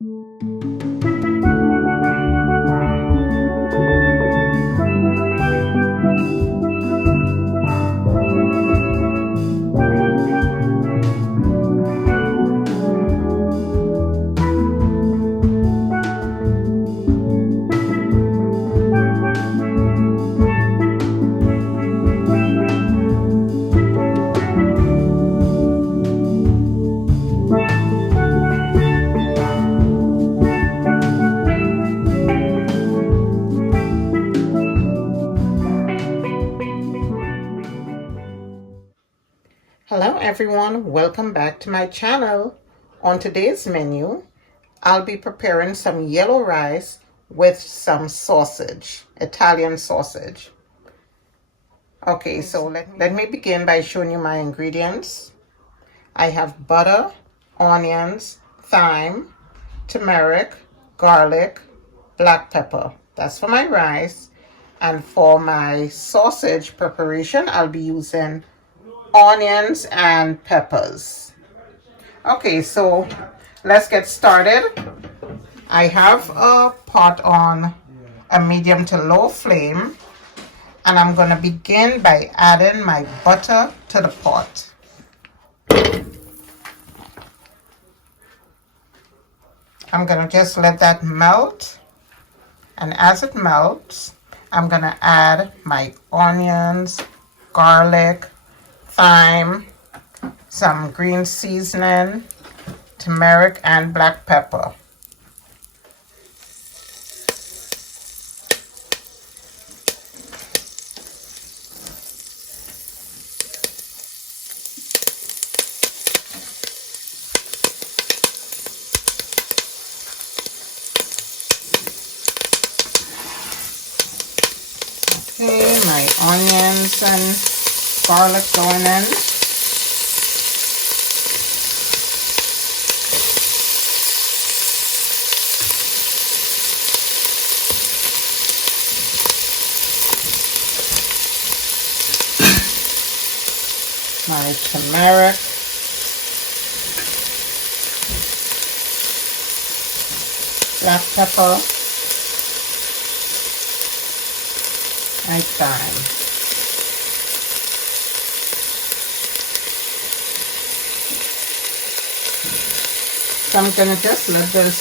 Hello everyone, welcome back to my channel. On today's menu, I'll be preparing some yellow rice with some sausage, Italian sausage. Okay, so let me begin by showing you my ingredients. I have butter, onions, thyme, turmeric, garlic, black pepper. That's for my rice. And for my sausage preparation, I'll be using onions and peppers. Okay, so let's get started. I have a pot on a medium to low flame, and I'm going to begin by adding my butter to the pot. I'm going to just let that melt, and as it melts, I'm going to add my onions, garlic, thyme, some green seasoning, turmeric, and black pepper. Okay, my onions and garlic going in. My turmeric, black pepper, and thyme. So I'm going to just let this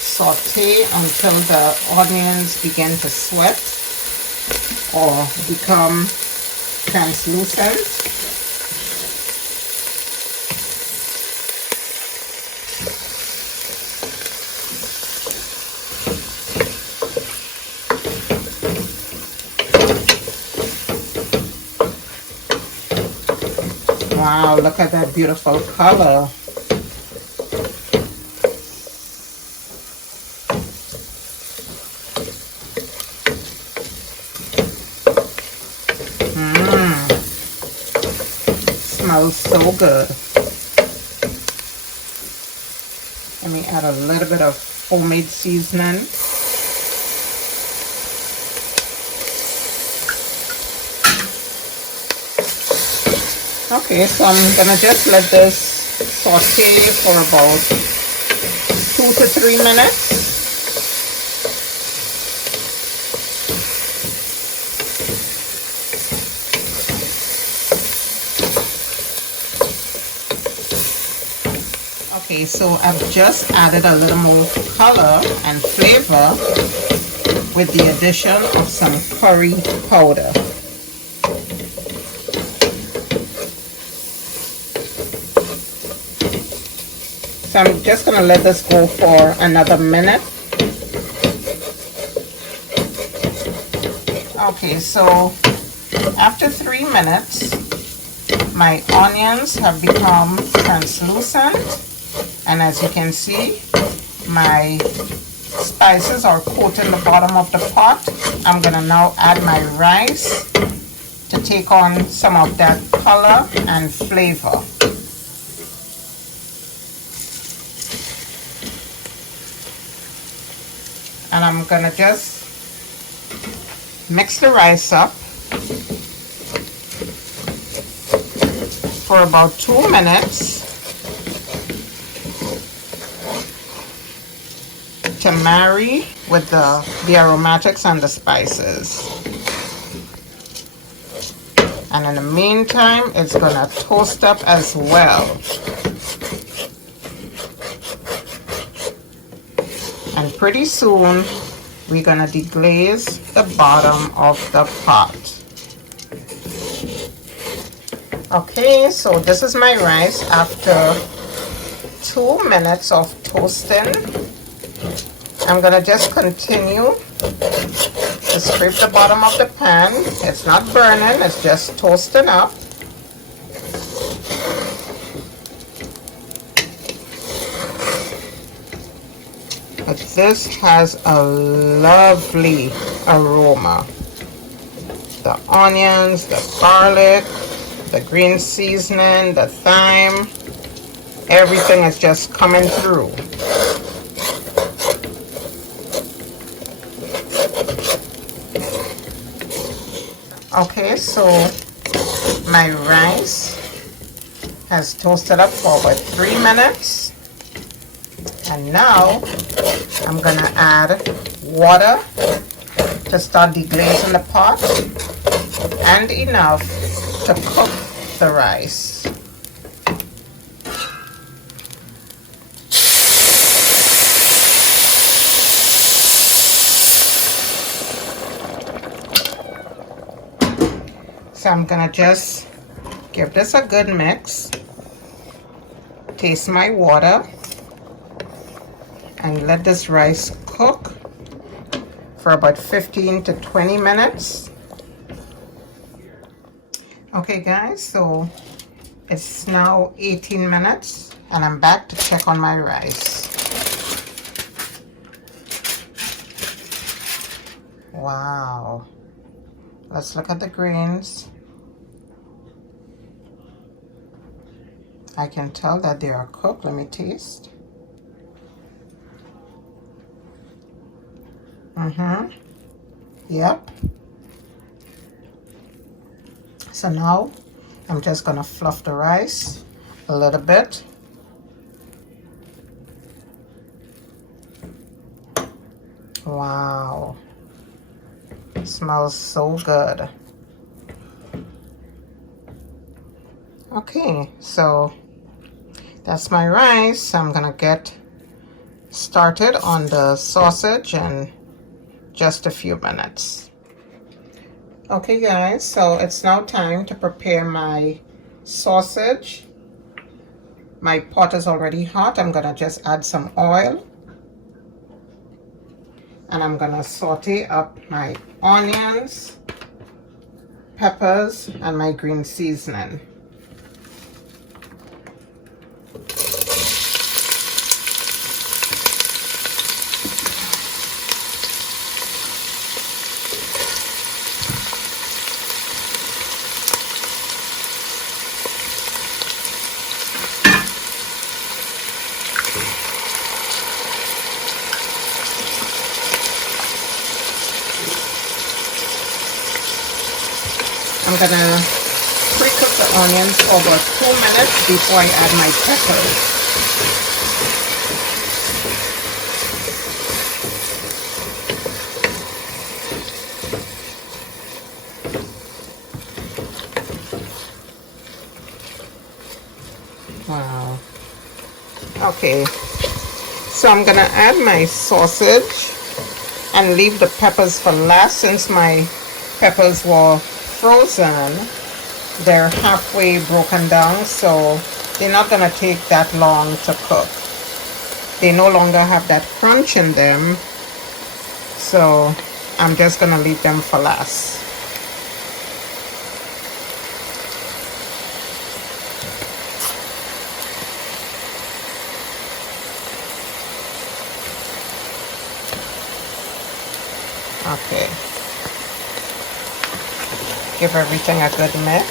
saute until the onions begin to sweat or become translucent. Wow, look at that beautiful color. Smells so good. Let me add a little bit of homemade seasoning. Okay, so I'm gonna just let this saute for about 2 to 3 minutes. Okay, so I've just added a little more color and flavor with the addition of some curry powder. So I'm just going to let this go for another minute. Okay, so after 3 minutes, my onions have become translucent, and as you can see, my spices are coating the bottom of the pot. I'm going to now add my rice to take on some of that color and flavor. And I'm going to just mix the rice up for about 2 minutes. to marry with the aromatics and the spices. And in the meantime, it's gonna toast up as well. And pretty soon, we're gonna deglaze the bottom of the pot. Okay, so this is my rice after 2 minutes of toasting. I'm gonna just continue to scrape the bottom of the pan. It's not burning, it's just toasting up. But this has a lovely aroma. The onions, the garlic, the green seasoning, the thyme, everything is just coming through. Okay, so my rice has toasted up for about 3 minutes. And now I'm gonna add water to start deglazing the pot and enough to cook the rice. So I'm gonna just give this a good mix, taste my water, and let this rice cook for about 15 to 20 minutes. Okay guys, so it's now 18 minutes and I'm back to check on my rice. Wow. Let's look at the grains. I can tell that they are cooked. Let me taste. Yep. So now I'm just gonna fluff the rice a little bit. Wow. It smells so good. Okay, so that's my rice. I'm gonna get started on the sausage in just a few minutes. Okay guys, so it's now time to prepare my sausage. My pot is already hot. I'm gonna just add some oil and I'm gonna saute up my onions, peppers, and my green seasoning. I'm gonna pre-cook the onions for about 2 minutes before I add my peppers. Wow. Okay, so I'm gonna add my sausage and leave the peppers for last. Since my peppers were frozen, they're halfway broken down, so they're not gonna take that long to cook. They no longer have that crunch in them, so I'm just gonna leave them for last. Okay. Give everything a good mix.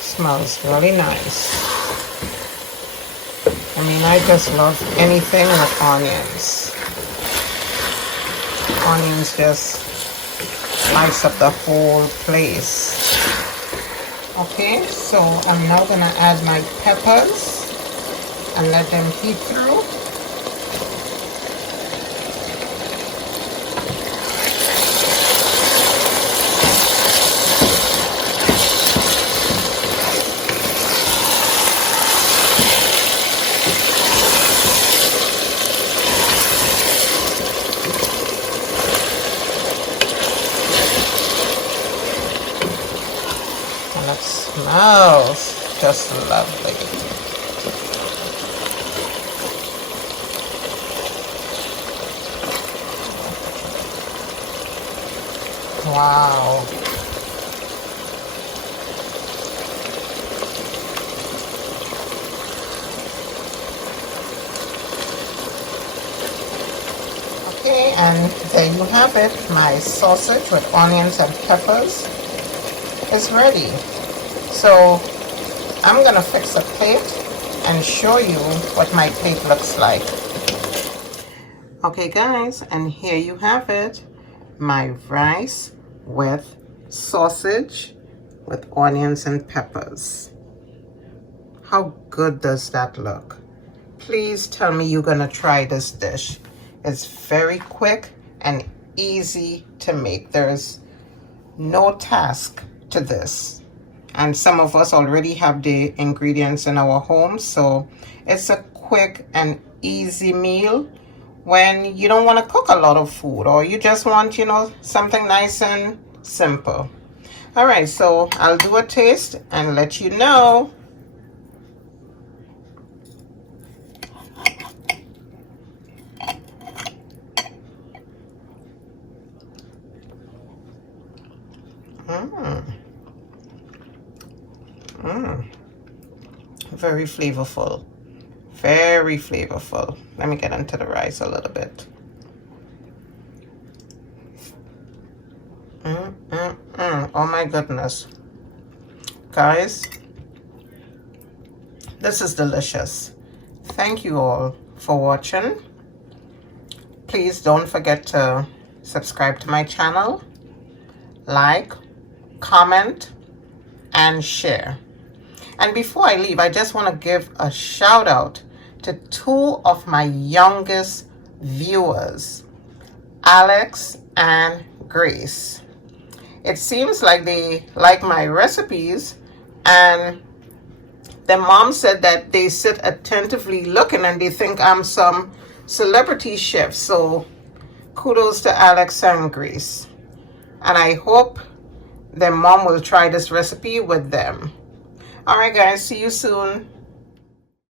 Smells really nice. I mean, I just love anything with onions. Onions just lights up the whole place. Okay, so I'm now gonna add my peppers and let them heat through. And it smells just lovely. Wow. Okay, and there you have it. My sausage with onions and peppers is ready. So I'm gonna fix a plate and show you what my plate looks like. Okay guys, and here you have it. My rice with sausage with onions and peppers. How good does that look? Please tell me you're gonna try this dish. It's very quick and easy to make. There's no task to this. And some of us already have the ingredients in our homes, so it's a quick and easy meal when you don't want to cook a lot of food, or you just want, you know, something nice and simple. All right, so I'll do a taste and let you know. Very flavorful. Very flavorful. Let me get into the rice a little bit. Oh my goodness. Guys, this is delicious. Thank you all for watching. Please don't forget to subscribe to my channel, like, comment, and share. And before I leave, I just want to give a shout out to two of my youngest viewers, Alex and Grace. It seems like they like my recipes, and their mom said that they sit attentively looking and they think I'm some celebrity chef. So kudos to Alex and Grace. And I hope their mom will try this recipe with them. All right, guys, see you soon.